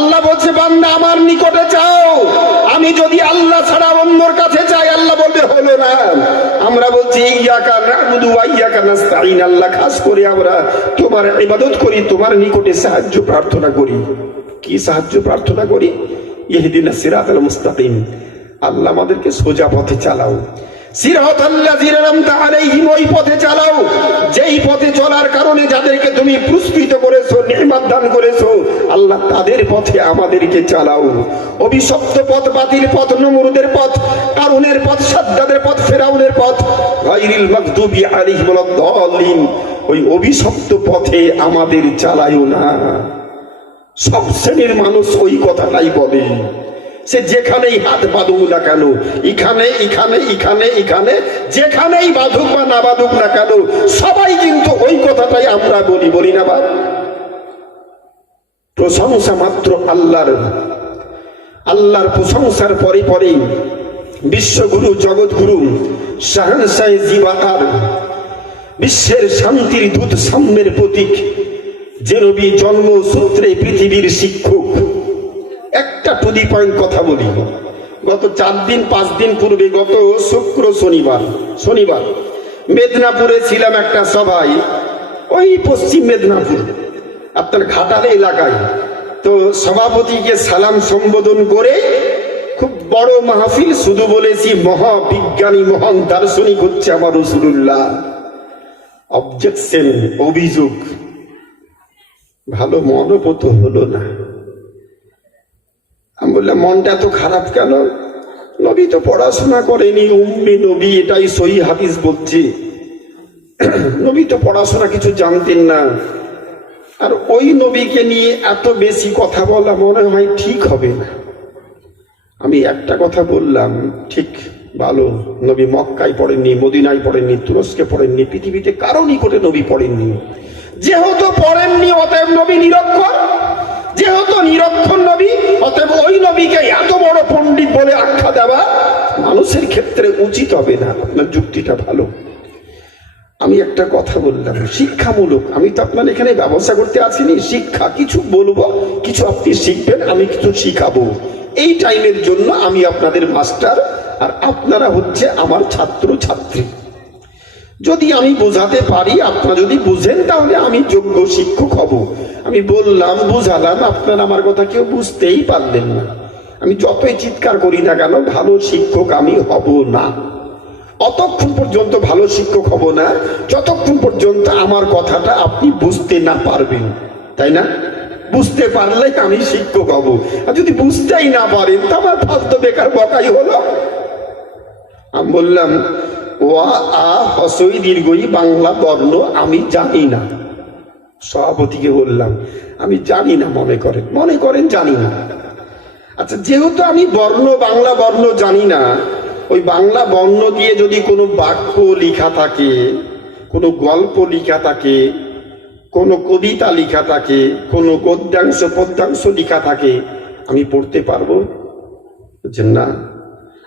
আল্লাহ বলছে বান্দা আমার নিকটে চাও, আমি যদি আল্লাহ ছাড়া অন্যর কাছে চাই আল্লাহ বলবে হলো না। আমরা বলছি ইয়াকা না'বুদু ওয়া ইয়াকা নাস্তাঈন, আল্লাহ খাস করে আমরা তোমার ইবাদত করি, তোমার নিকটে সাহায্য প্রার্থনা করি। কি সাহায্য প্রার্থনা করি? ইহদিনাস সিরাতাল মুস্তাকিম, আল্লাহ আমাদেরকে সোজা পথে চালাও। সিরাতাল্লাযীনা আন'আমতা আলাইহিম, ওই পথে চালাও যেই পথে চলার কারণে যাদেরকে তুমি পুরস্কৃত করেছো, নিয়ামত দান করেছো, আল্লাহ তাদের পথে আমাদেরকে চালাও। অভিশপ্ত পথ, বাতিল পথ, নমরুদের পথ, কারুনের পথ, সাদ্দাদের পথ, ফেরাউনের পথ, গায়রিল মাগদুবি আলাইহিম ওয়ালাদ-দাল্লিন, ওই অভিশপ্ত পথে আমাদের চালায়ও না। সব শ্রেণীর মানুষ ওই কথাটাই বলে, সে যেখানেই হাত বাঁধুক না কেন, এখানে এখানে এখানে এখানে যেখানেই বাঁধুক বা না বাঁধুক না কেন, সবাই কিন্তু ওই কথাটাই আমরা বলি, বলি না ভাই? প্রশংসা মাত্র আল্লাহর, আল্লাহর প্রশংসার পরে পরে বিশ্বগুরু জগৎগুরু শাহনশাহ জীবাতার, বিশ্বের শান্তির দূত, সাম্যের প্রতীক, যে নবী জন্মসূত্রে পৃথিবীর শিক্ষক। একটা টু দি পয়েন্ট কথা বলি, গত 4 দিন 5 দিন পূর্বে, গত শুক্র শনিবার মেদিনীপুরে ছিলাম একটা সভায়, ওই পশ্চিম মেদিনীপুর আপনার ঘাটাল এলাকায়। তো সভাপতিকে সালাম সম্বোধন করে খুব বড় মাহফিল, শুধু বলেছি মহাবিজ্ঞানী মহান দার্শনিক হচ্ছে আমার রাসূলুল্লাহ। অবজেকশন, অভিযোগ, ভালো মনোপত হলো না। আমি বললাম মনটা এত খারাপ কেন? নবী তো পড়াশোনা করেনি, উম্মি নবী, এটাই সহি হাদিস বলছে। নবী তো পড়াশোনা কিছু জানতেন না, আর ওই নবীকে নিয়ে এত বেশি কথা বলা মনে হয় ঠিক হবে না। আমি একটা কথা বললাম, ঠিক ভালো, নবী মক্কায় পড়েননি, মদিনায় পড়েননি, তুরস্কে পড়েননি, পৃথিবীতে কারো নিকটে নবী পড়েননি। যেহেতু পড়েননি অতএব নবী নিরক্ষর, যেহেতু নিরক্ষর নবী অতএব ওই নবীকে এত বড় পণ্ডিত বলে আখ্যা দেওয়া মানুষের ক্ষেত্রে উচিত হবে না। আপনার যুক্তিটা ভালো। আমি একটা কথা বললাম শিক্ষামূলক, আমি তো আপনার এখানে ব্যবসা করতে আসিনি, শিক্ষা কিছু বলবো, কিছু আপনি শিখবেন, আমি কিছু শিখাবো। এই টাইমের জন্য আমি আপনাদের মাস্টার, আর আপনারা হচ্ছে আমার ছাত্র ছাত্রী। যদি আমি বোঝাতে পারি, আপনারা যদি বুঝেন, তাহলে আমি যোগ্য শিক্ষক হব। আমি বললাম, বুঝালাম, আপনারা আমার কথা কেউ বুঝতেই পারলেন না। আমি যতই চিৎকার করি না কেন, ভালো শিক্ষক আমি হব না। অতক্ষণ পর্যন্ত ভালো শিক্ষক হব না যতক্ষণ পর্যন্ত আমার কথাটা আপনি বুঝতে না পারবেন, তাই না? বুঝতে পারলে আমি শিক্ষক হব, আর যদি বুঝতেই না পারেন তা আমার ফালতু বেকার বকাই হলো। আমি বললাম ওয়া আ হসই দীর্ঘই বাংলা বর্ণ আমি জানি না। সভাপতিকে বললাম আমি জানি না, মনে করেন জানি না। আচ্ছা, যেহেতু আমি বাংলা বর্ণ জানি না, ওই বাংলা বর্ণ দিয়ে যদি কোনো বাক্য লেখা থাকে, কোনো গল্প লেখা থাকে, কোনো কবিতা লেখা থাকে, কোনো গদ্যাংশ পদ্যাংশ লেখা থাকে, আমি পড়তে পারবো? বলছেন না।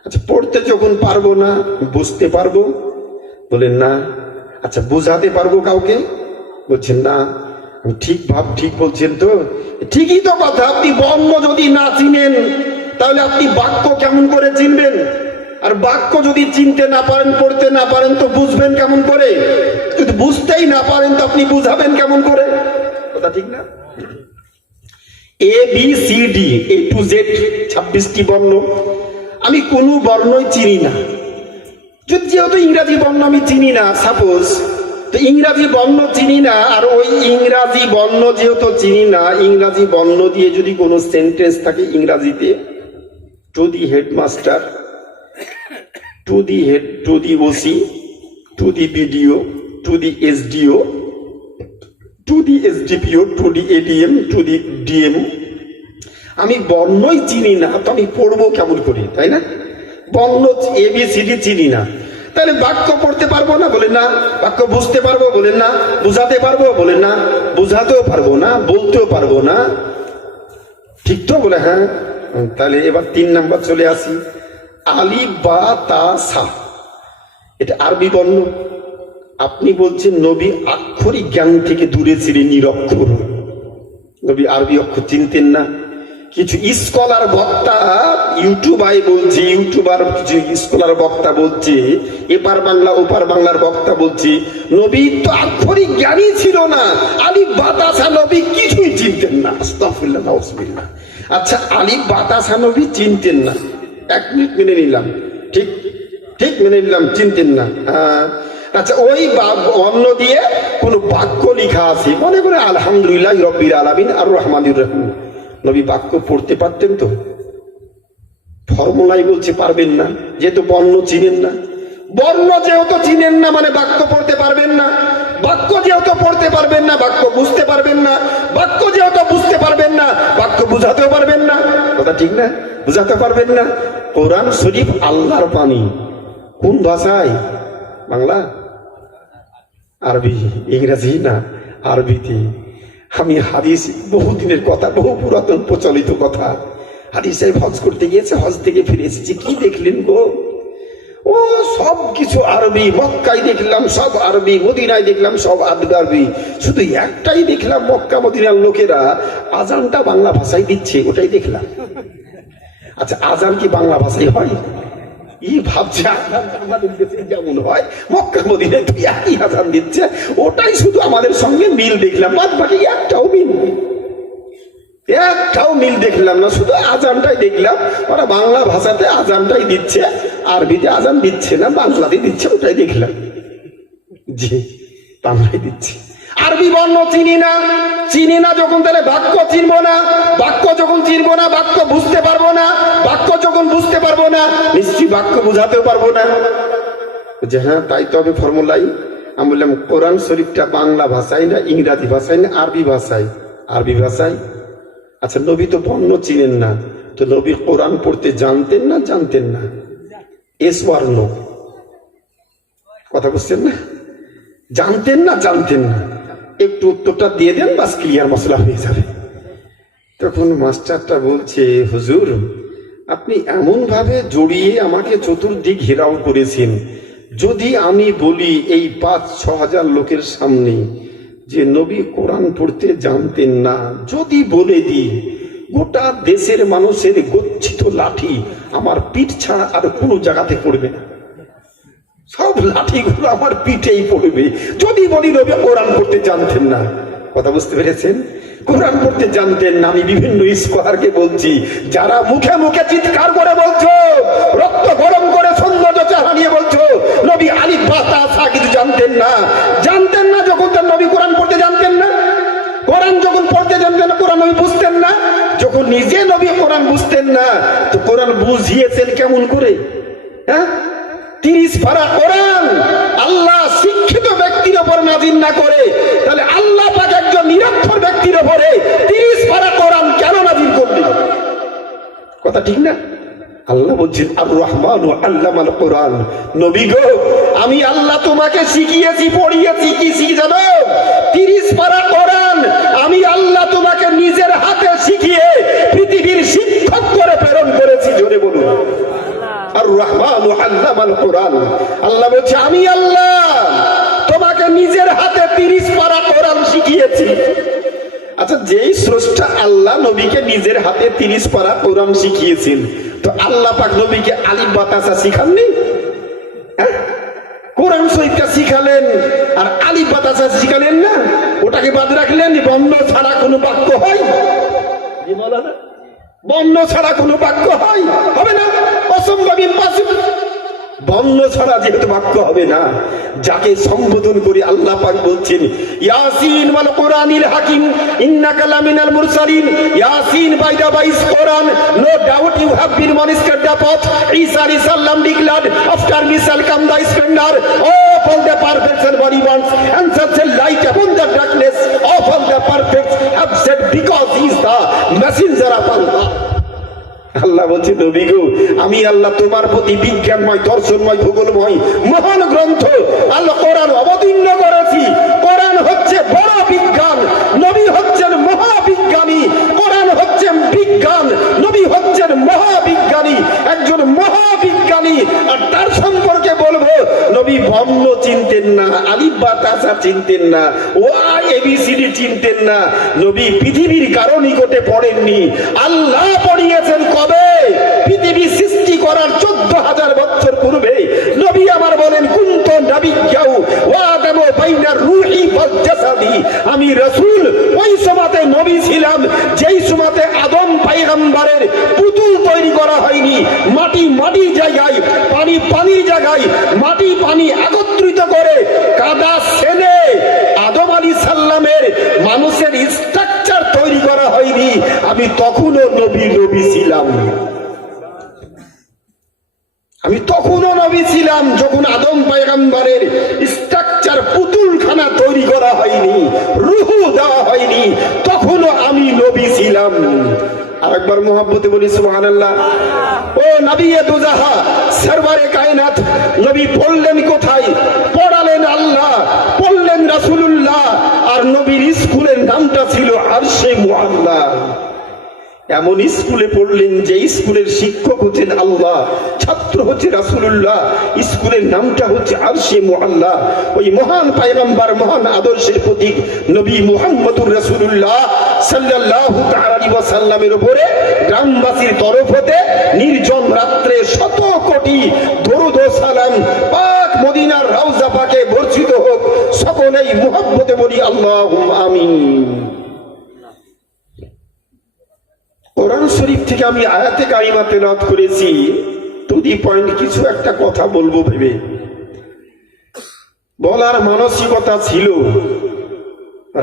আচ্ছা, পড়তে যখন পারবো না, বুঝতে পারবো? বলেন না। আচ্ছা, বুঝাতে পারবো কাউকে? বলছেন না। আমি ঠিক বলছেন তো? ঠিকই তো কথা। আপনি বর্ণ যদি না চিনেন তাহলে আপনি বাক্য কেমন করে চিনবেন? আর বাক্য যদি চিনতে না পারেন, পড়তে না পারেন, তো বুঝবেন কেমন করে? যদি বুঝতেই না পারেন তো আপনি বুঝাবেন কেমন করে? কথা ঠিক না? A B C D A to Z 26টি বর্ণ, আমি কোনো বর্ণই চিনি না। যেহেতু ইংরাজি বর্ণ আমি চিনি না, সাপোজ, তো ইংরাজি বর্ণ চিনি না, আর ওই ইংরাজি বর্ণ যেহেতু চিনি না, ইংরাজি বর্ণ দিয়ে যদি কোনো সেন্টেন্স থাকে ইংরাজিতে, to the headmaster, to the OC, to the BDO, to the SDO, to the SDPO, to the ADM, to the DM, আমি বর্ণই চিনি না, তো আমি পড়বো কেমন করে, তাই না? বর্ণ এবিসিডি চিনি না, তাহলে বাক্য পড়তে পারবো না? বলেন না। বাক্য বুঝতে পারবো? বলেন না। বুঝাতে পারবো? বলেন না। বুঝাতেও পারবো না, বলতেও পারবো না, ঠিক তো? বলে হ্যাঁ। তাহলে এবার 3 নাম্বার চলে আসি। আলিফ বা তা সা, এটা আরবি বর্ণ। আপনি বলছেন নবী আক্ষরিক জ্ঞান থেকে দূরে ছিলেন, নিরক্ষর। নবী আরবি অক্ষর চিনতেন না, কিছু স্কলার বক্তা ইউটিউবার কিছু স্কলার বক্তা বলছে, এপার বাংলা ওপার বাংলার বক্তা বলছে নবী তো আক্ষরিক জ্ঞানী ছিল না, আলিফ বাতাসা নবী কিছুই চিনতেন না। আস্তাগফিরুল্লাহ নাউজুবিল্লাহ। আচ্ছা, আলিফ বাতাসা নবী চিনতেন না, 1 মিনিট মেনে নিলাম, ঠিক ঠিক মেনে নিলাম, চিনতেন না। হ্যাঁ, আচ্ছা, ওই অন্য দিয়ে কোন বাক্য লেখা আছে, মনে করে আলহামদুলিল্লাহ রব্বিল আলামিন আর রহমানির রহিম, নবী বাক্য পড়তে পারতেন তো? ফর্মুলাই বলছে পারবেন না, যেহেতু বর্ণ চিনেন না। বর্ণ যেহেতু চিনেন না মানে বাক্য পড়তে পারবেন না। বাক্য যেহেতু পড়তে পারবেন না বাক্য বুঝতে পারবেন না। বাক্য যেহেতু বুঝতে পারবেন না বাক্য বুঝাতেও পারবেন না। কথা ঠিক না? বুঝাতে পারবেন না। কোরআন শরীফ আল্লাহর বাণী, কোন ভাষায়? বাংলা, আরবি, ইংরেজি না, আরবিতে। আমি হাদিস, বহুদিনের কথা, বহু পুরাতন প্রচলিত কথা, হাদিস সাহেব হজ করতে গিয়েছে, হজ থেকে ফিরে এসেছে, কি দেখলেন গো? ও সব কিছু আরবি, মক্কায় দেখলাম সব আরবি, মদিনায় দেখলাম সব আরবি, শুধু একটাই দেখলাম মক্কা মদিনার লোকেরা আজানটা বাংলা ভাষায় দিচ্ছে, ওটাই দেখলাম। আচ্ছা, আজান কি বাংলা ভাষায় হয়? ই ভাবছে আমাদের দেশে যেমন হয় মক্কা মদিনায় তুই একই আজান দিচ্ছে, ওটাই শুধু আমাদের সঙ্গে মিল দেখলাম, বাদ বাকি একটাও মিল দেখলাম না, শুধু আজানটাই দেখলাম। ওরা বাংলা ভাষাতে আজানটাই দিচ্ছে, আরবিতে আজান দিচ্ছে না, বাংলাতে দিচ্ছে, ওটাই দেখলাম। জি, বাংলায় দিচ্ছে। আরবি বর্ণ চিনি না যখন, তাহলে বাক্য চিনবো না। বাক্য যখন চিনবো না বাক্য বুঝতে পারবো না। বাক্য যখন বুঝতে পারবো না নিশ্চয়ই বাক্য বুঝাতেও পারবো না। যে হ্যাঁ তাই তো হবে ফর্মুলাই। আমি বললাম কোরআন শরীফটা বাংলা ভাষায় না, ইংরাজি ভাষায় না, আরবি ভাষায়? আরবি ভাষায়। আচ্ছা, নবী তো বর্ণ চিনেন না, তো নবী কোরআন পড়তে জানতেন না জানতেন না? এস বর্ণ, কথা বুঝছেন না? জানতেন না জানতেন না? একটু উত্তরটা দিয়ে দেন, বাস ক্লিয়ার, মশলা হয়ে যাবে। তখন মাস্টারটা বলছে, হুজুর আপনি এমন ভাবে জড়িয়ে আমাকে চতুর্দিক ঘেরাও করেছেন, যদি আমি বলি এই 5-6 হাজার লোকের সামনে যে নবী কোরআন পড়তে জানতেন না, যদি বলে দিই গোটা দেশের মানুষের গচ্ছিত লাঠি আমার পিঠ ছাড়া আর কোনো জায়গাতে পড়বে না, সব লাঠিগুলো আমার পিঠেই পড়বে যদি বলি নবী কোরআন পড়তে জানতেন না। কথা বুঝতে পেরেছেন? কোরআন পড়তে জানতেন না। আমি বিভিন্ন স্কলারকে বলছি, যারা মুখে মুখে চিৎকার করে বলছো, রক্ত গরম করে সৌন্দর্য চাহা নিয়ে বলছো নবী আলিফ বা তা সা কিছু জানতেন না যখন তার নবী কোরআন পড়তে জানতেন না। কোরআন যখন পড়তে জানতেন না, কোরআন নবী বুঝতেন না। যখন নিজে নবী কোরআন বুঝতেন না, তো কোরআন বুঝিয়েছেন কেমন করে? হ্যাঁ, 30 পারা কোরআন আল্লাহ শিক্ষিত ব্যক্তির উপর নাযিল না করে, তাহলে আল্লাহ পাক একজন নিরক্ষর ব্যক্তির উপরে 30 পারা কোরআন কেন নাযিল করলেন? কথা ঠিক না? আল্লাহ বলছেন আর রহমান আল্লামাল কোরআন, নবী গো আমি আল্লাহ তোমাকে শিখিয়েছি, পড়িয়েছি, কি শিখি জানো? 30 পারা কোরআন আমি আল্লাহ তোমাকে নিজের হাতে শিখিয়ে পৃথিবীর শিক্ষক করে প্রেরণ করেছি। জোরে বলুন আর রহমান আল্লামাল কোরআন। আল্লাহ বলছে আমি আল্লাহ তোমাকে নিজের হাতে 30 পারা কোরআন শিখিয়েছি। আচ্ছা, যেই স্রষ্টা আল্লাহ নবীকে নিজের হাতে 30 পারা কোরআন শিখিয়েছেন, তো আল্লাহ পাক নবীকে আলিফ বা তা সা শিখাননি? কোরআন শরীফটা শিখালেন আর আলিফ বা তা সা শিখালেন না? ওটাকে বাদ রাখলেন? বর্ণ ছাড়া কোনো বাক্য হয়? বর্ণ ছাড়া কোনো বাক্য হয়? হবে না, অসম্ভব, ইম্পসিবল। বর্ণ ছাড়া যেহেতু বাক্য হবে না, যাকে সম্বোধন করে আল্লাহ পাক বলছেন ইয়াসিন ওয়াল কোরআনিল হাকিম ইন্নাকা লামিনাল মুরসালিন। Yasin by the wise Quran, no doubt you have been minister the path Isa আলাইহিস সালাম declared after missal come the splendour of all the perfects and body ones and such a light upon the darkness of all the perfects have said because he is the messenger of Allah. আল্লাহ বলছে নবী গো আমি আল্লাহ তোমার প্রতি বিজ্ঞানময়, দর্শনময়, ভূগোলময় মহান গ্রন্থ আল্লাহ কোরআন অবতীর্ণ করেছি। কোরআন হচ্ছে বড় বিজ্ঞান, নবী হচ্ছেন মহাবিজ্ঞানী। কোরআন হচ্ছে বিজ্ঞান, নবী হচ্ছেন মহাবিজ্ঞানী, একজন মহাবিজ্ঞানী। আর তার সম্পর্কে বলবো নবী বর্ণ চিনতেন না, আলিফ বা তা সা চিনতেন না, ওয়াই এবিসিডি চিনতেন না। নবী পৃথিবীর কারো নিকটে পড়েননি, আল্লাহ বলেন কুনতু নাবিয়্যাও ওয়া আদামু বাইনার রূহি ওয়াল জাসাদি, আমি রাসূল ওই সময়তে নবী ছিলাম যেই সময়তে আদম পয়গম্বরের পুতুল তৈরি করা হয়নি। মাটি মাটির জায়গায়, পানি পানির জায়গায়, মাটি পানি একত্রিত করে কাদা সেনে আদম আলাইহিস সালামের মানুষের স্ট্রাকচার তৈরি করা হয়নি। আমি তখনও নবী ছিলাম। আমি তখনও নবী ছিলাম যখন আদম পয়গম্বরের স্ট্রাকচার পুতুলখানা তৈরি করা হয়নি, রূহ দেওয়া হয়নি, তখনও আমি নবী ছিলাম। আরেকবার মুহাব্বতে বলি সুবহানাল্লাহ। ও নবী দুজাহা সরওয়ারে কায়নাত, নবী পড়লেন কোথায়? পড়ালেন আল্লাহ, পড়লেন রাসূলুল্লাহ, আর নবীর স্কুলের নামটা ছিল আরশে মুআল্লা। এমন স্কুলে পড়লেন যে স্কুলের শিক্ষক হচ্ছেন আল্লাহ, ছাত্র হচ্ছে রাসূলুল্লাহ, স্কুলের নামটা হচ্ছে আরশে মুআল্লা। ওই মহান পয়গম্বর, মহান আদর্শের প্রতীক নবী মুহাম্মদুর রাসূলুল্লাহ সাল্লাল্লাহু তাআলা আলাইহি ওয়াসাল্লামের উপরে গ্রামবাসীর তরফ হতে নির্জন রাত্রে শত কোটি দরুদ ও সালাম পাক মদিনার রওজা পাকে বর্ষিত হোক। সকলেই মুহাব্বতে বলি আল্লাহুম্মা আমিন। কোরআন শরীফ থেকে আমি আয়াতে কারিমা তেলাওয়াত করেছি। টু দি পয়েন্ট কিছু একটা কথা বলবো ভেবে বলার মানসিকতা ছিল।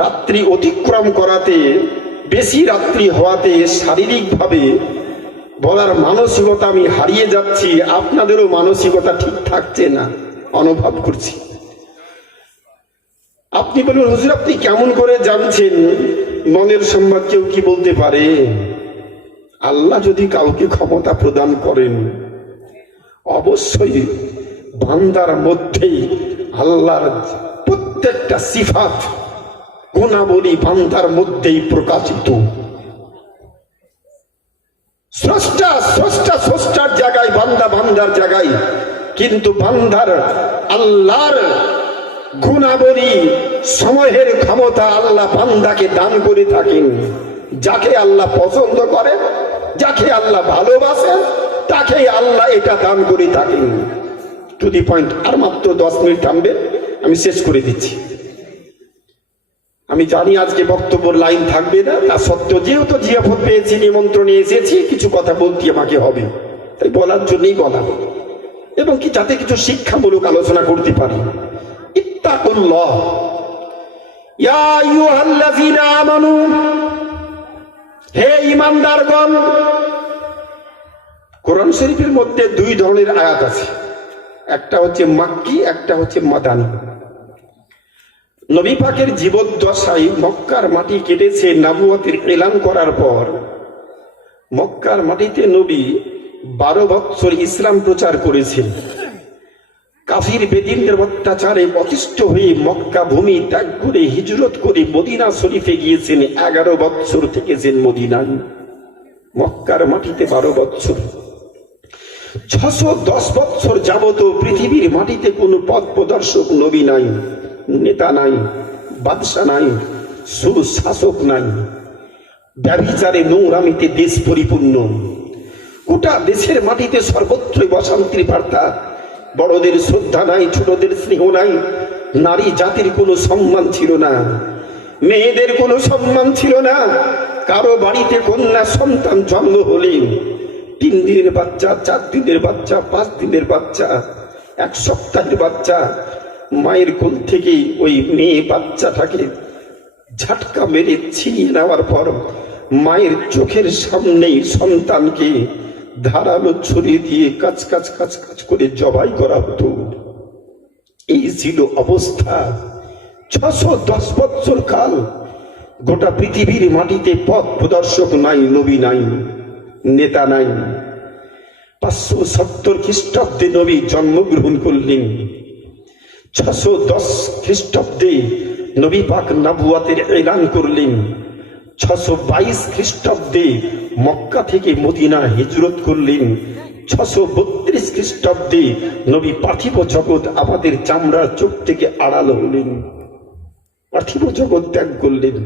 রাত্রি অতিক্রম করাতে, বেশি রাত্রি হওয়াতে শারীরিকভাবে বলার মানসিকতা আমি হারিয়ে যাচ্ছি। আপনাদেরও মানসিকতা ঠিক থাকছে না, অনুভব করছি। আপনি বলুন হুজুর আপনি কেমন করে জানছেন মনের সংবাদ? কেউ কি বলতে পারে? আল্লাহ যদি কাউকে ক্ষমতা প্রদান করেন, অবশ্যই বান্দার মধ্যেই আল্লাহর প্রত্যেকটা সিফাত গুণাবলী বান্দার মধ্যেই প্রকাশিত। স্রষ্টার জায়গায়, বান্দার জায়গায়, কিন্তু বান্দার আল্লাহর গুণাবলী সময়ের ক্ষমতা আল্লাহ বান্দাকে দান করে থাকেন। যাকে আল্লাহ পছন্দ করেন, যাকে আল্লাহ ভালোবাসেন, তাকে আল্লাহ এটা দান করে থাকেন। To the point. আর মাত্র 10 মিনিট থামবে, আমি শেষ করে দিচ্ছি। আমি জানি আজকে বক্তব্যের লাইন থাকবে না, তা সত্ত্বেও যেহেতু জিয়াফত পেয়েছি, নিমন্ত্রণে এসেছি, কিছু কথা বলতে আমাকে হবে, তাই বলার জন্যই বলা, এবং কি যাতে কিছু শিক্ষামূলক আলোচনা করতে পারি। ইত্তাকুল্লাহ ইয়া আইয়ুহাল্লাযীনা আমানু, হে ঈমানদারগণ। কোরআন শরীফের মধ্যে 2 ধরনের আয়াত আছে, একটা হচ্ছে মাক্কি, একটা হচ্ছে মাদানী। নবী পাকের জীবদ্দশায় মক্কার মাটি কেটেছে নবুয়তের এলান করার পর। মক্কার মাটিতে নবী 12 বছর ইসলাম প্রচার করেছেন। কাফির বেদিনদের অত্যাচারে অতিষ্ঠ হয়ে মক্কা ভূমি ত্যাগ করে হিজরত করে মদিনা শরীফে গিয়েছেন। 11 বছর থেকেছেন মদিনায়, মক্কার মাটিতে 12 বছর। 610 বছর যাবত পৃথিবীর মাটিতে কোনো পথ প্রদর্শক নবী নাই, নেতা নাই, বাদশা নাই, সুশাসক নাই। ব্যভিচারে নোংরামিতে দেশ পরিপূর্ণ। গোটা দেশের মাটিতে সর্বত্রই অশান্তির বার্তা। বড়দের শ্রদ্ধা নাই, ছোটদের স্নেহ নাই, নারী জাতির কোনো সম্মান ছিল না, মেয়েদের কোনো সম্মান ছিল না। কারো বাড়িতে কন্যা সন্তান জন্ম হলে 3 দিনের বাচ্চা, 4 দিনের বাচ্চা, 5 দিনের বাচ্চা, 1 সপ্তাহের বাচ্চা, মায়ের কোল থেকে ওই মেয়ে বাচ্চাটাকে ঝাটকা মেরে ছিনিয়ে নেওয়ার পর মায়ের চোখের সামনেই সন্তানকে ধারালো ছুরি দিয়ে কাজ করে জবাই করা হতো। এই ছিল অবস্থা। 610 বছর কাল গোটা পৃথিবীর মাটিতে পথ প্রদর্শক নাই, নবী নাই, নেতা নাই। 570 খ্রিস্টাব্দে নবী জন্মগ্রহণ করলেন। 610 খ্রিস্টাব্দে নবী পাক নবুয়তের এলান করলেন। 622 খ্রিস্টাব্দে মক্কা থেকে মদিনা হিজরত করলেন। 632 খ্রিস্টাব্দে নবী পার্থিব জগৎ আমাদের চামড়ার চোখ থেকে আড়াল হলেন, পার্থিব জগৎ ত্যাগ করলেন।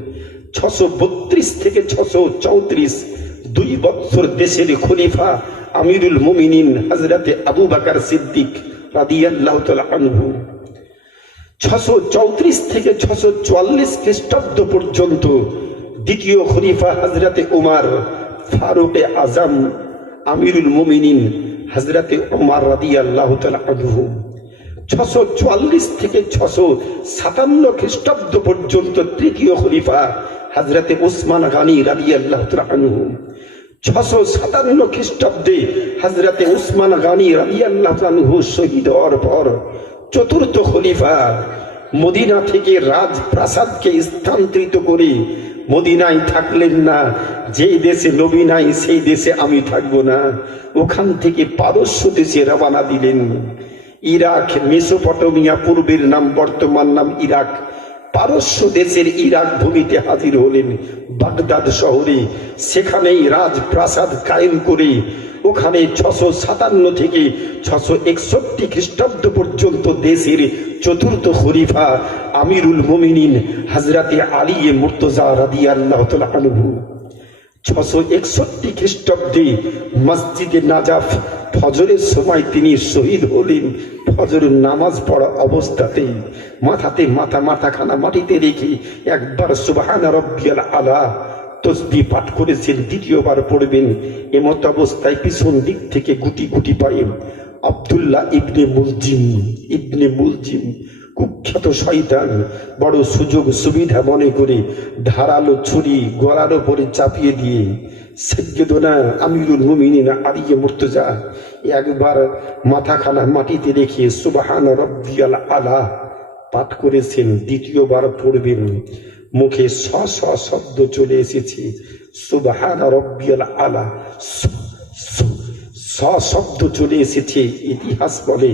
632 থেকে 634 2 বছর দেশের খলিফা আমিরুল মুমিনিন হযরতে আবু বকর সিদ্দিক রাদিয়াল্লাহু তাআলা আনহু। 634 থেকে 644 খ্রিস্টাব্দ পর্যন্ত দ্বিতীয় খলিফা হযরতে উমর ফারুক আজম আমিরুল মুমিনিন হযরতে উমর রাদিয়াল্লাহু তাআলা আনহু। 644 থেকে 657 খ্রিস্টাব্দ পর্যন্ত তৃতীয় খলিফা হযরতে উসমান গনি রাদিয়াল্লাহু তাআলা আনহু। 657 খ্রিস্টাব্দে হযরতে উসমান গনি রাদিয়াল্লাহু তাআলা আনহু শহীদ হওয়ার পর চতুর্থ খলিফা মদিনা থেকে রাজপ্রাসাদকে স্থানান্তরিত করে মদিনায় থাকলেন না। যে দেশে নবী নাই সেই দেশে আমি থাকবো না, ওখান থেকে পারস্য দেশে রওনা দিলেন। ইরাক, মেসোপটেমিয়া, পূর্বের নাম বর্তমান নাম ইরাক, পারস্য দেশের ইরাক ভূমিতে হাজির হলেন বাগদাদ শহরে। সেখানেই রাজপ্রাসাদ কায়েম করে ওখানে 657 থেকে 661 খ্রিস্টাব্দ পর্যন্ত দেশের চতুর্থ খলিফা আমিরুল মুমিনিন হযরতে আলী মুর্তজা রাদিয়াল্লাহু তাআলা আনহু। 661 খ্রিস্টাব্দে মসজিদে নাজাফ ফজরের সময় তিনি শহীদ হলেন। ফজরের নামাজ পড়া অবস্থাতেই মাথাখানা মাটিতে রেখে একবার সুবহান রাব্বিয়াল আলা তসবিহ পাঠ করেছেন, দ্বিতীয়বার পড়বেন। এমত অবস্থায় পিছন দিক থেকে গুটি গুটি পায়ে আব্দুল্লাহ ইবনে মুলজিম কুখ্যাত শয়তান বড় সুযোগ সুবিধা মনে করে ধারালো ছুরি গলার উপরে চাপিয়ে দিয়ে সাইয়্যিদুনা আমিরুল মুমিনিন আলী মুর্তজা একবার মাথাখানা মাটিতে রেখে সুবহান রাব্বিয়াল আলা পাঠ করেছেন, দ্বিতীয়বার পড়বেন। মুখে স স শব্দ চলে এসেছে, সুবহান রাব্বিয়াল আলা স শব্দ চলে এসেছে। ইতিহাস বলে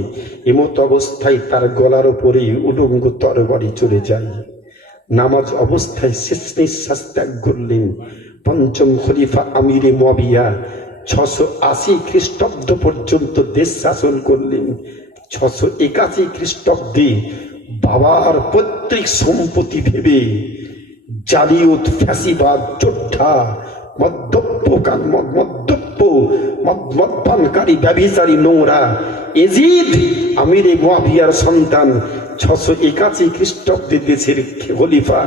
এমত অবস্থায় তার গলার উপরে উলঙ্গ তরবারি চলে যায়। নামাজ অবস্থায় শেষ নিঃশ্বাস ত্যাগ করলেন। পঞ্চম খলিফা আমিরে মুয়াবিয়া 680 খ্রিস্টাব্দ পর্যন্ত দেশ শাসন করলেন। 681 খ্রিস্টাব্দে বাবার পৈতৃক সম্পত্তি ভেবে জালিয়াত, ফ্যাসিবাদ, যোদ্ধা, মদ্যপানকারী, ব্যভিচারী, নোংরা এজিদ আমিরে মুয়াবিয়ার সন্তান 681 খ্রিস্টাব্দে দেশের খলিফা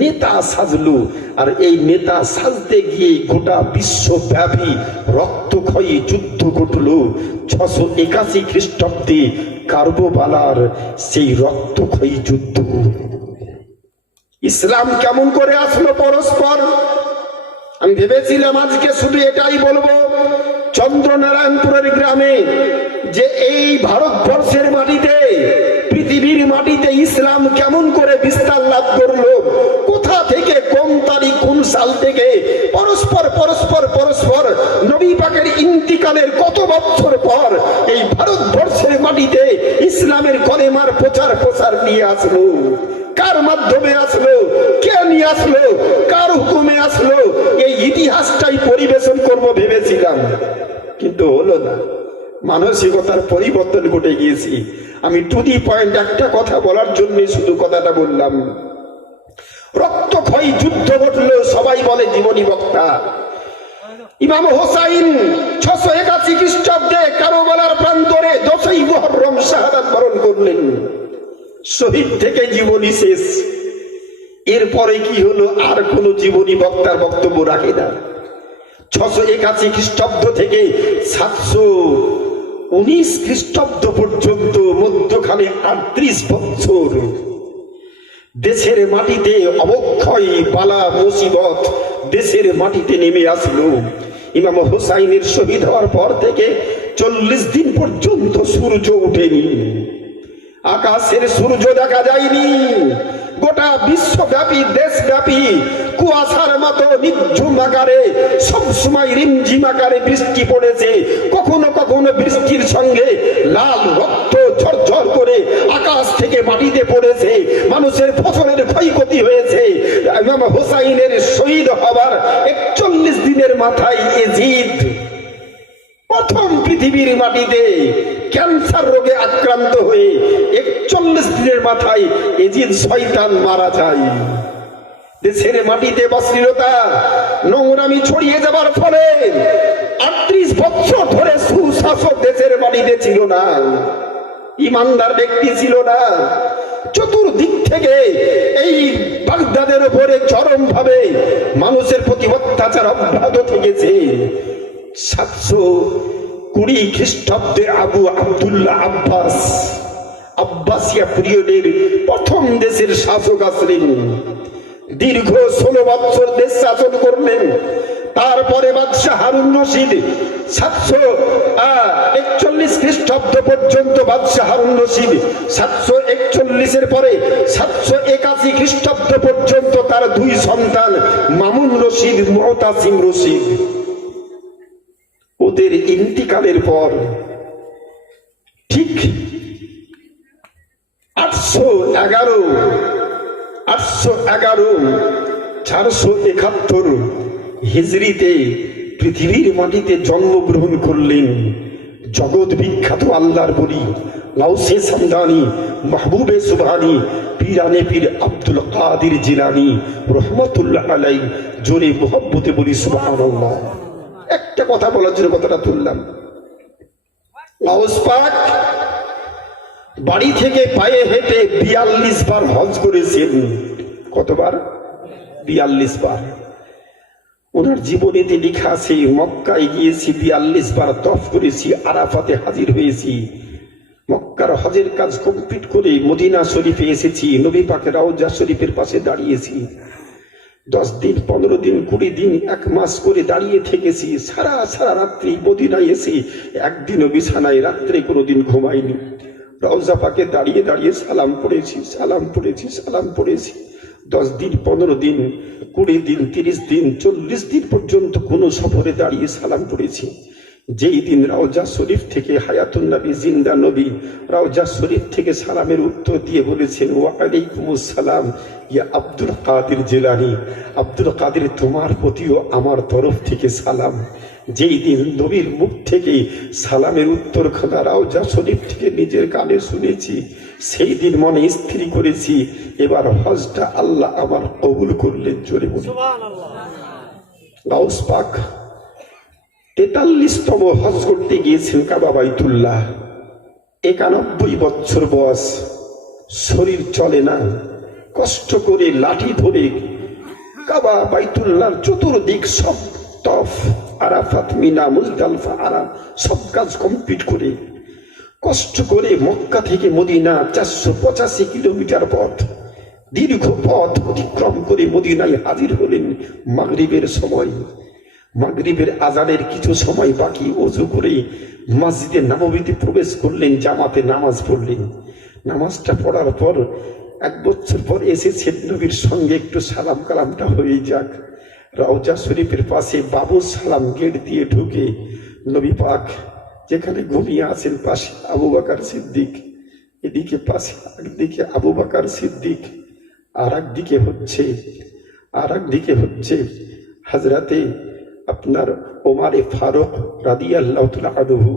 নেতা সাজলো। আর এই নেতা সাজতে গিয়ে গোটা বিশ্বব্যাপী রক্তক্ষয়ী যুদ্ধ ঘটল। 681 খ্রিস্টাব্দে কারবালার সেই রক্তক্ষয়ী যুদ্ধ। ইসলাম কেমন করে আসলো পরস্পর? আমি ভেবেছিলাম আজকে শুধু এটাই বলবো, চন্দ্রনারায়ণপুরের গ্রামে যে এই ভারতবর্ষের মাটিতে, পৃথিবীর মাটিতে ইসলাম কেমন করে বিস্তার লাভ করলো, কোথা থেকে, কোন তারিখ, কোন সাল থেকে পরস্পর পরস্পর পরস্পর নবী পাকের ইন্তিকালের কত বছর পর এই ভারতবর্ষের মাটিতে ইসলামের কলেমার প্রচার নিয়ে আসলো। কার মাধ্যমে আসলো, কে নিয়ে আসলো, কার হুকুমে আসলো, এই ইতিহাসটাই পরিবেশন করব ভেবেছিলাম, কিন্তু হলো না। মানসিকতার পরিবর্তন ঘটে গিয়েছি। আমি টু দি পয়েন্ট একটা কথা বলার জন্য শুধু কথাটা বললাম। রক্তক্ষয়ী যুদ্ধ ঘটলো, সবাই বলে জীবনী বক্তা। ইমাম হোসাইন 681 খ্রিস্টাব্দে কারবালার প্রান্তরে 10ই মুহররম শাহাদাত বরণ করলেন। শহীদ থেকে জীবনী শেষ। এরপরে কি হলো? আর কোন জীবনী বক্তার বক্তব্য রাখে না। 681 খ্রিস্টাব্দ থেকে 719 খ্রিস্টাব্দ পর্যন্ত মধ্যখানে 38 বছর দেশের মাটিতে অবক্ষয়, বালা মুসিবত দেশের মাটিতে নেমে আসলো। ইমাম হোসাইনের শহীদ হওয়ার পর থেকে 40 দিন পর্যন্ত সূর্য ওঠেনি, আকাশের সূর্য দেখা যায়নি। গোটা বিশ্বব্যাপী, দেশব্যাপী কুয়াশার মতো নিঝুম আকারে সবসময় রিমঝিম আকারে বৃষ্টি পড়েছে। কখনো কখনো বৃষ্টির সঙ্গে লাল রক্ত ঝরঝর করে আকাশ থেকে মাটিতে পড়েছে। মানুষের ফসলের ক্ষয়ক্ষতি হয়েছে। ইমাম হোসাইনের শহীদ হবার 41 দিনের মাথায় এজিদ প্রথম পৃথিবীর মাটিতে ক্যান্সার রোগে আক্রান্ত হয়ে 41 দিনের মাথায় এজিদ শয়তান মারা যায়। দেশের মাটিতে অশ্লীলতা, নোংরামি ছড়িয়ে যাবার ফলে 38 বছর ধরে সুশাসক দেশের মাটিতে ছিল না। ইমানদার ব্যক্তি ছিল না। চতুর্দিক থেকে এই বাগদাদের উপরে চরম ভাবে মানুষের প্রতি অত্যাচার অব্যাহত থেকেছে। 720 খ্রিস্টাব্দে আবু আব্দুল্লাহ আব্বাসিয়া পিরিয়ডের প্রথম দেশের শাসক আসলেন। দীর্ঘ 16 বছর দেশ শাসন করলেন। তারপরে বাদশাহ হারুন রশিদ 741 খ্রিস্টাব্দ পর্যন্ত বাদশাহ হারুন রশিদ, 741 পরে 781 খ্রিস্টাব্দ পর্যন্ত তার 2 সন্তান মামুন রশিদ, মুতাসিম রশিদ। ওদের ইন্তিকালের পর ঠিক 471 হিজরিতে পৃথিবীর মাটিতে জন্মগ্রহণ করলেন জগৎ বিখ্যাত আল্লাহর বলি গাউসে সামদানি, মাহবুবে সুবহানি, পীরানে পীর আব্দুল কাদের জিলানী রহমাতুল্লাহ আলাইহি। জোরে মুহাব্বতে বলি সুবহানাল্লাহ। একটা কথা বলার জন্য কথাটা তুললাম। গাউস পাক বাড়ি থেকে পায়ে হেঁটে 42 বার হজ করেছেন। কতবার? 42 বার। ওনার জীবনীতে লেখা আছে, মক্কায় গিয়েছি 42 বার তফ করেছি, আরাফাতে হাজির হয়েছি, মক্কার হজের কাজ কমপ্লিট করে মদিনা শরীফে এসেছি, নবী পাকের রওজা শরীফের পাশে দাঁড়িয়েছি। 10 দিন, 15 দিন, 20 দিন, 1 মাস করে দাঁড়িয়ে থেকেছি। সারা রাত্রি মদিনায় এসে একদিনও বিছানায় রাত্রে কোনোদিন ঘুমাইনি। রওজা পাকে দাঁড়িয়ে দাঁড়িয়ে সালাম পড়েছি। 10 দিন, 15 দিন, 20 দিন, 30 দিন, 40 দিন পর্যন্ত কোন সফরে দাঁড়িয়ে সালাম পড়েছি। যেই দিন রওজা শরীফ থেকে হায়াতুন নবী, জিন্দা নবী রওজা শরীফ থেকে সালামের উত্তর দিয়ে বলেছেন, ওয়া আলাইকুমুস সালাম ইয়া আব্দুল কাদের জিলানী, আব্দুল কাদের তোমার প্রতিও আমার তরফ থেকে সালাম। যেই দিন নবীর মুখ থেকে সালামের উত্তর খানা রওজা শরীফ থেকে নিজের কানে শুনেছি, সেই দিন মনে স্থির করেছি এবার হজটা আল্লাহ আমার কবুল করলেন। জোরে বলি সুবহানাল্লাহ। গাউস পাক 43তম হজ করতে গিয়েছেন কাবা বাইতুল্লাহ। 91 বছর বয়স, শরীর চলে না, কষ্ট করে লাঠি ধরে কাবা বাইতুল্লাহর চতুর্দিক সব তফ, আরাফাত, মিনা, মুজদালিফা, আরাম সব কাজ কমপ্লিট করে কষ্ট করে মক্কা থেকে মদিনা 485 কিলোমিটার পথ, দীর্ঘ পথ অতিক্রম করে মদিনায় হাজির হলেন মাগরিবের সময়। মাগরিবের আজানের কিছু সময় বাকি, ওযু করে মসজিদে নববীতে প্রবেশ করলেন, জামাতে নামাজ পড়লেন। নামাজটা পড়ার পর 1 বছর পর এসেছেন নবীর সঙ্গে একটু সালাম কালামটা হয়ে যাক। রওজা শরীফের পাশে বাবু সালাম গেট দিয়ে ঢুকে নবী পাক যেখানে ঘুমিয়ে আছেন, পাশে আবু বকর সিদ্দিক, এদিকে পাশে একদিকে আবু বকর সিদ্দিক, আর একদিকে হচ্ছে হযরতে আপনার ওমরে ফারুক রাদিয়াল্লাহু তাআলা আনহু।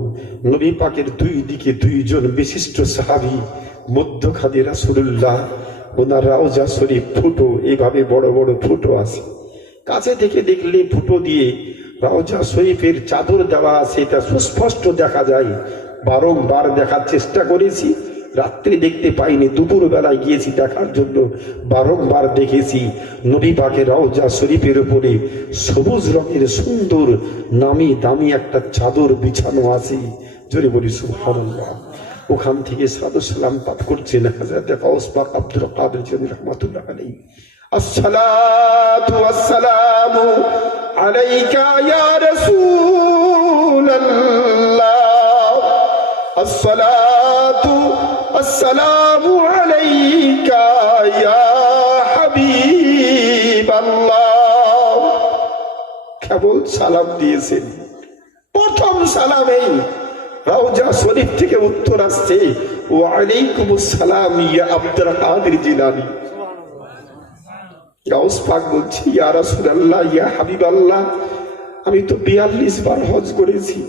নবী পাকের 2 দিকে 2 জন বিশিষ্ট সাহাবী, মধ্যখানে রাসূলুল্লাহ। ওনার রওজা শরীফ ফুটো, এইভাবে বড় বড় ফুটো আছে। কাছে থেকে দেখলে ফুটো দিয়ে রওজা শরীফের চাদর দেওয়া আছে, এটা সুস্পষ্ট দেখা যায়। বারংবার দেখার চেষ্টা করেছি, রাত্রি দেখতে পাইনি, দুপুর বেলায় গিয়েছি দেখার জন্য, বারংবার দেখেছি। নবী পাকের রওজা শরীফের উপরে সবুজ রঙের সুন্দর নামি দামি একটা চাদর বিছানো আছে। জোরে বলি সুবহানাল্লাহ। ওখান থেকে সাদু সালাম পাঠ করছেন হযরত গাউস পাক আব্দুল কাদের জিলানী রাহমাতুল্লাহ আলাইহি। আসসালাতু ওয়াসসালামু আলাইকা ইয়া রাসূলুল্লাহ, আসসালাতু ওয়াসসালামু আলাইকা ইয়া হাবিবাল্লাহ। কেবল সালাম দিয়েছেন, প্রথম সালামেই রওজা শরীফ থেকে উত্তর আসছে, ওয়া আলাইকুমুস সালাম ইয়া আব্দুল কাদের জিলানী। গাউস পাক বলছি, ইয়া রাসূলুল্লাহ, ইয়া হাবিবাল্লাহ, আমি তো 42 বার হজ করেছি।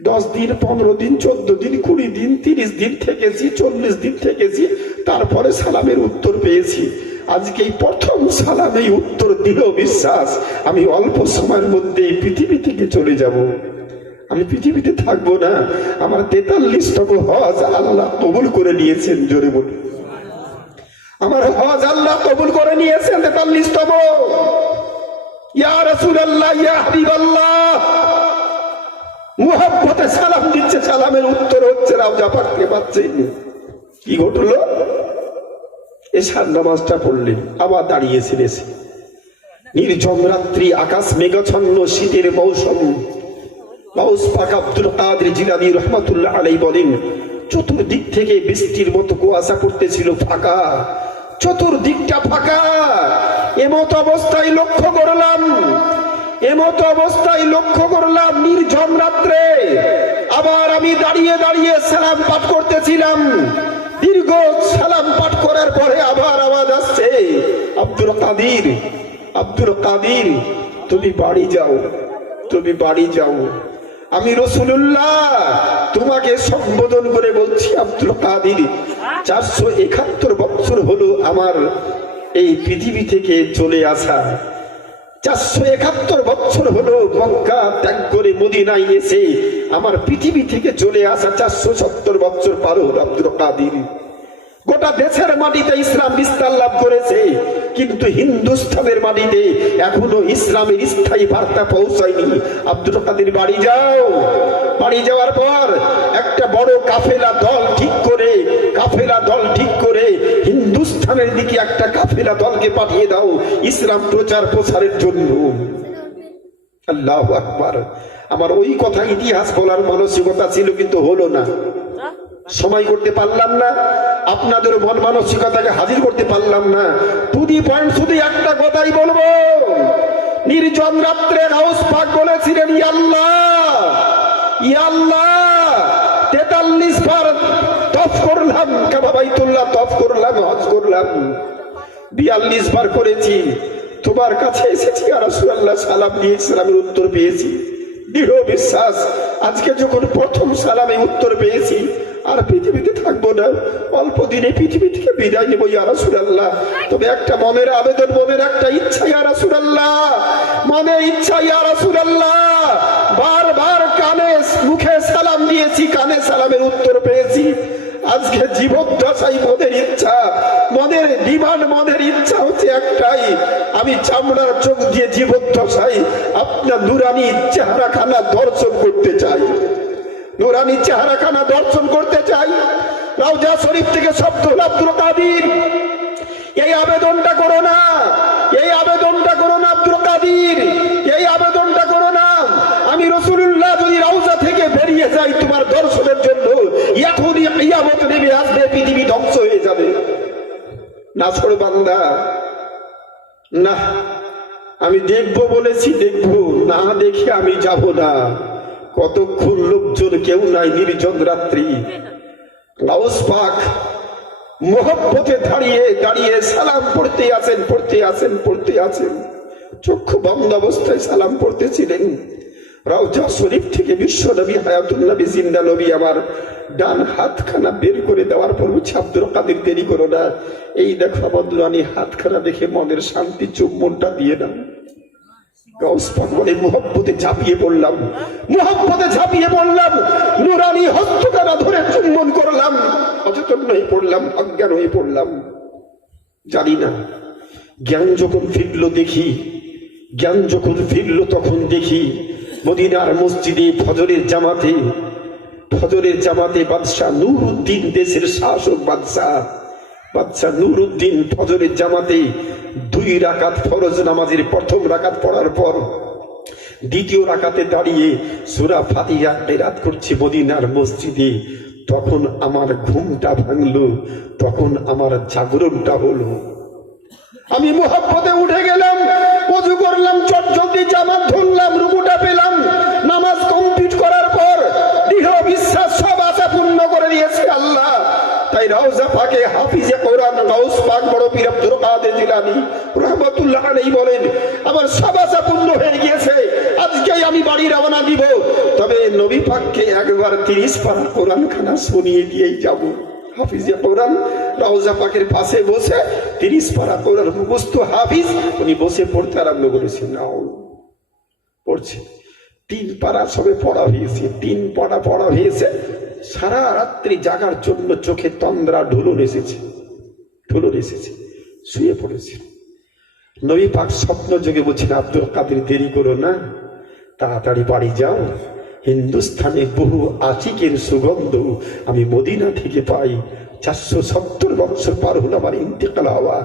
10 দিন, 15 দিন, 14 দিন, 20 দিন, 30 দিন থেকেছি, 40 দিন থেকেছি, তারপরে সালামের উত্তর পেয়েছি। আজকে এই প্রথম সালামেই উত্তর দিল বিশ্বাস আমি অল্প সময়ের মধ্যে পৃথিবী থেকে চলে যাব। আমি পৃথিবীতে থাকবো না। আমার 43তম হজ আল্লাহ কবুল করে নিয়েছেন, জোরে বলুন। আমার হজ আল্লাহ কবুল করে নিয়েছেন 43তম। ইয়া রাসূলুল্লাহ, ইয়া হাবিবাল্লাহ, মুহাব্বতে সালাম দিচ্ছে, সালামের উত্তর হচ্ছে রওজা পাক থেকে পাচ্ছেন। কি ঘটলো? এশার নামাজটা পড়লেন, আবার দাঁড়িয়েছেন এসে। নির্জন রাত্রি, আকাশ মেঘাচ্ছন্ন, শীতের মৌসুম। গাউস পাক আব্দুল কাদের জিলানী রাহমাতুল্লাহ আলাইহি বলেন, চতুর্দিক থেকে বৃষ্টির মতো কুয়াশা পড়তেছিল, ফাঁকা, চতুর্দিকটা ফাঁকা। এমত অবস্থায় লক্ষ্য করলাম নির্জন রাত্রে আবার আমি দাঁড়িয়ে দাঁড়িয়ে সালাম পাঠ করতেছিলাম। দীর্ঘ সালাম পাঠ করার পরে আবার আওয়াজ আসছে, আব্দুল কাদের, তুমি বাড়ি যাও। আমি রাসূলুল্লাহ তোমাকে সম্বোধন করে বলছি, আব্দুল কাদের, 471 বছর হলো আমার এই পৃথিবী থেকে চলে আসা। 471 বছর হলো মক্কা ত্যাগ করে মদিনায় এসে আমার পৃথিবী থেকে চলে আসা 470 বছর পার হলো। আব্দুল কাদের, গোটা দেশের মাটিতে ইসলাম বিস্তার লাভ করেছে, কিন্তু হিন্দুস্তানের মাটিতে এখনো ইসলামের স্থায়ী বার্তা পৌঁছায়নি। আব্দুল কাদের, বাড়ি যাও। বাড়ি যাওয়ার পর একটা বড় কাফেলা দল ঠিক করে হিন্দুস্তানের দিকে একটা কাফেলা দলকে পাঠিয়ে দাও ইসলাম প্রচার প্রসারের জন্য। আল্লাহু আকবার। আমার ওই কথা ইতিহাস বলার মানসিকতা ছিল, কিন্তু হলো না, সময় করতে পারলাম না, আপনাদের মন মানসিকতাকে হাজির করতে পারলাম না। টু দি পয়েন্ট শুধু একটা কথাই বলবো, নির্জন রাত্রে গাউস পাক বলেছিলেন, ইয়া আল্লাহ 43 বার তফ করলাম, কাবা বাইতুল্লাহ তফ করলাম, হজ করলাম, 42 বার করেছি, তোমার কাছে এসেছি ইয়া রাসূলুল্লাহ, সালাম দিয়ে ইসলামের উত্তর পেয়েছি। দৃঢ় বিশ্বাস, আজকে যখন প্রথম সালামে উত্তর পেয়েছি, আর পৃথিবীতে থাকবো না, অল্প দিনে পৃথিবী থেকে বিদায় নেবো ইয়া রাসূলুল্লাহ। তবে একটা মনের আবেদন, মনের একটা ইচ্ছা ইয়া রাসূলুল্লাহ, মনের ইচ্ছা ইয়া রাসূলুল্লাহ। বারবার কানে মুখে সালাম দিয়েছি, কানে সালামের উত্তর পেয়েছি। আজকে জীবদ্দশায় মনের ইচ্ছা, মনের ডিমান্ড, মনের ইচ্ছা হচ্ছে একটাই, আমি চামড়ার চোখ দিয়ে জীবদ্দশায় আপনার নুরানি চেহারাখানা দর্শন করতে চাই, নুরানি চেহারাখানা দর্শন করতে চাই। রওজা শরীফ থেকে শব্দ হলো, আব্দুল কাদের, এই আবেদনটা করো না, আব্দুল কাদের, এই আবেদনটা করো না। আমি রাসূলুল্লাহ যদি রওজা থেকে বেরিয়ে যাই তোমার দর্শনের জন্য, এখনই কিয়ামত নেমে আসবে, পৃথিবী ধ্বংস হয়ে যাবে। নাছর বান্দা, না, আমি দেখবো বলেছি, দেখবো না, দেখে আমি যাব না। কতক্ষণ লোকজন কেউ নাই, নির্জন রাত্রি। গাউস পাক মুহাব্বতে দাঁড়িয়ে সালাম পড়তে আছেন, চক্ষু বন্ধ অবস্থায় সালাম পড়তেছিলেন। রওজা শরীফ থেকে বিশ্ব নবী হায়াতুন নবী জিন্দা নবী আমার ডান হাতখানা বের করে দেওয়ার পর বলছে, আব্দুল কাদের, দেরি করো না, এই দেখো আমার নুরানি হাতখানা দেখে মনের শান্তি চুম্বনটা দিয়ে দাও। গাউস পাক বলে, মুহাব্বতে ঝাঁপিয়ে পড়লাম, নুরানি হস্তখানা ধরে চুম্বন করলাম, অচেতন হয়ে পড়লাম, অজ্ঞান হয়ে পড়লাম। জানি না, জ্ঞান যখন ফিরলো তখন দেখি মদিনার মসজিদে ফজরের জামাতে বাদশাহ নুরউদ্দিন, দেশের শাসক বাদশাহ নুরউদ্দিন ফজরের জামাতে 2 রাকাত ফরজ নামাজের প্রথম রাকাত পড়ার পর দ্বিতীয় রাকাতে দাঁড়িয়ে সূরা ফাতিহা কিরাত করছে মদিনার মসজিদে। তখন আমার ঘুমটা ভাঙলো, তখন আমার জাগরণটা হলো। আমি মুহাব্বতে উঠে গেলাম, ওযু করলাম, চটজলদি জামাত ধরলাম, রুকুটা পেলাম। নামাজ কমপ্লিট করার পর দৃঢ় বিশ্বাস, সব আশা পূর্ণ করে দিয়েছে আল্লাহ। তাই রওজা পাকে হাফিজে কোরআন গাউস পাক বড় পীর আব্দুল কাদের জিলানী রাহমাতুল্লাহ আলাইহি বলেন, আমার সব আশা পূর্ণ হয়ে গিয়েছে, আজকেই আমি বাড়ি রওনা দিব। তবে নবী পাককে একবার 30 পারা কোরআন খানা শুনিয়ে দিয়েই যাব। হাফিজে কোরআন রওজা পাকের পাশে বসে 30 পারা কোরআন মুখস্থ হাফিজ, উনি বসে পড়তে আরম্ভ করেছেন, পড়ছে 3 পারা সবে পড়া হয়েছে, 3 পারা পড়া হয়েছে। সারা রাত্রি জাগার জন্য চোখে তন্দ্রা ঢুলুন এসেছে, শুয়ে পড়েছে। নবী পাক স্বপ্ন যোগে বলছেন, আব্দুল কাদের দেরি করো না, তাড়াতাড়ি বাড়ি যাও। হিন্দুস্থানে বহু আচিকের সুগন্ধ আমি মদিনা থেকে পাই। 470 বছর পার হলো আমার ইন্তেকাল হওয়া,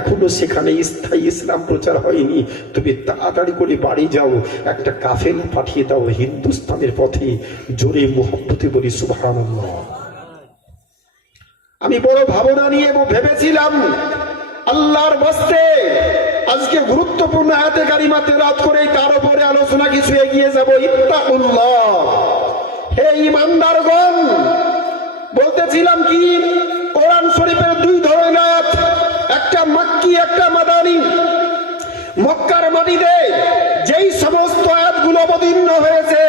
এখনো সেখানে স্থায়ী ইসলাম প্রচার হয়নি। তুমি তাড়াতাড়ি করে বাড়ি যাও, একটা কাফেলা পাঠিয়ে দাও হিন্দুস্তানের পথে। জোরে মুহাব্বতে বলি সুবহানাল্লাহ। আমি বড় ভাবনা নিয়ে ভেবেছিলাম আল্লাহর বস্তে আজকে গুরুত্বপূর্ণ আয়াতে কারিমা তেলাওয়াত করে তার উপরে আলোচনা কিছু এগিয়ে যাব। ইত্তাকুল্লাহ, হে ঈমানদারগণ। বলতেছিলাম কি, কোরআন শরীফের 2 ধরনের আয়াত, একটা মাক্কি একটা মাদানী। মক্কার মাটিতে যেই সমস্ত আয়াতগুলো অবতীর্ণ হয়েছে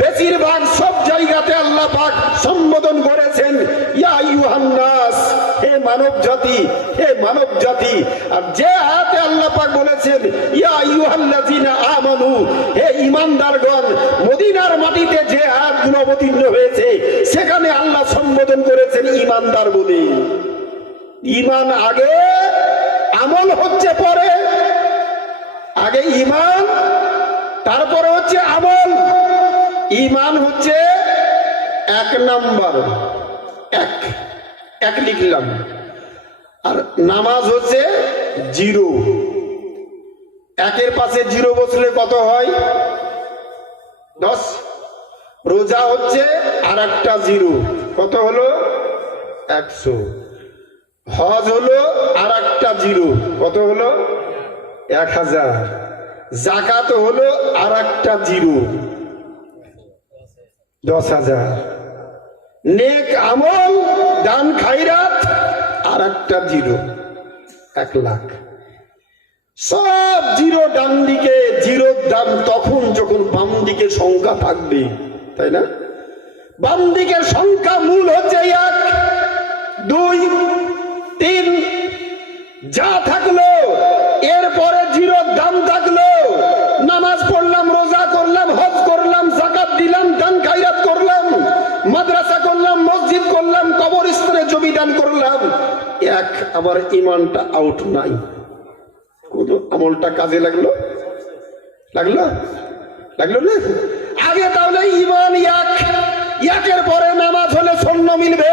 বেশিরভাগ সব জায়গাতে আল্লাহ পাক সম্বোধন করেছেন ইয়া আইয়ুহান নাস, হে মানব জাতি, হে মানব জাতি। আর যে আয়াতে আল্লাহ পাক বলেছেন ইয়া আইয়ুহাল্লাযিনা আমানু, হে ঈমানদারগণ, মদিনার মাটিতে যে আয়াতগুলো অবতীর্ণ হয়েছে সেখানে আল্লাহ সম্বোধন করেছেন ঈমানদার বলে। ঈমান আগে, আমল হচ্ছে পরে। আগে ঈমান, তারপরে হচ্ছে আমল। ঈমান হচ্ছে 1 নাম্বার, এক লিখলাম। আর নামাজ হচ্ছে 0। 1-এর পাশে 0 বসলে কত হয়? 10। রোজা হচ্ছে আর একটা 0, কত হলো? 100। হজ হলো আর একটা 0, কত হলো? 1000। যাকাত হলো আর একটা 0, 10,000। নেক আমল, দান খায়রাত আর একটা 0, 1 লাখ। সব 0 ডান দিকে। 0 দাম তখন যখন বাম দিকে সংখ্যা থাকবে, তাই না? বাম দিকের সংখ্যা মূল হচ্ছে 1, 2, 3 যা থাকলো, এরপরে 0 দাম থাকলো। নামাজ পড়লাম, রোজা করলাম, হজ করলাম, যাকাত দিলাম, দান খায়রাত করলাম, মাদ্রাসা করলাম, মসজিদ করলাম, কবরস্থানে জমি দান করলাম। আবার ঈমানটা আউট নাই, কোন আমলটা কাজে লাগলো না। আগে তাহলে ঈমান 1-এর পরে নামাজ হলে শূন্য মিলবে,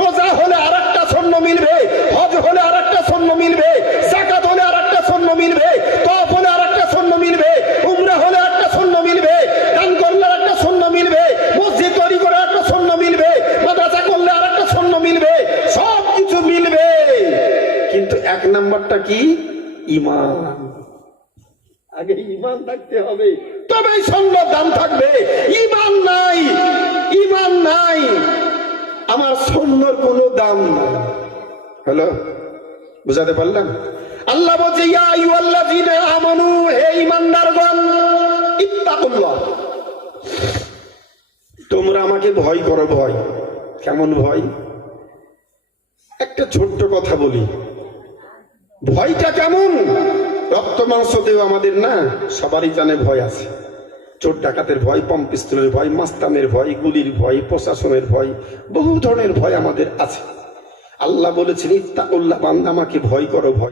রোজা হলে আর একটা শূন্য মিলবে, হজ হলে আর একটা শূন্য মিলবে, যাকাত হলে আর একটা শূন্য মিলবে, তওয়াফ হলে আর একটা শূন্য মিলবে, উমরা হলে একটা শূন্য মিলবে, দান করলে আর একটা শূন্য মিলবে, মসজিদ তৈরি করে একটা শূন্য মিলবে, মাদ্রাসা করলে আর একটা শূন্য মিলবে, সব কিছু মিলবে। কিন্তু 1 নাম্বারটা কি? ঈমান। আগে ঈমান থাকতে হবে, তবেই স্বর্ণের দাম থাকবে। ঈমান নাই, আমার স্বর্ণের কোনো দাম নাই। হ্যালো, বুঝাতে পারলাম? আল্লাহ বলছে ইয়া আইয়ুহাল্লাযীনা আমানু, হে ঈমানদারগণ, ইত্তাকুল্লাহ, তোমরা আমাকে ভয় করো। ভয় কেমন ভয়? একটা ছোট্ট কথা বলি, ভয়টা কেমন? রক্ত মাংস দেহ আমাদের না, সবারই জানে ভয় আছে। চোর ডাকাতের ভয়, পম পিস্তলের ভয়, মাস্তানের ভয়, গুলির ভয়, প্রশাসনের ভয়, বহু ধরনের ভয় আমাদের আছে। আল্লাহ বলেছেন ইত্তাকুল্লাহ, বান্দা আমাকে ভয় করো। ভয়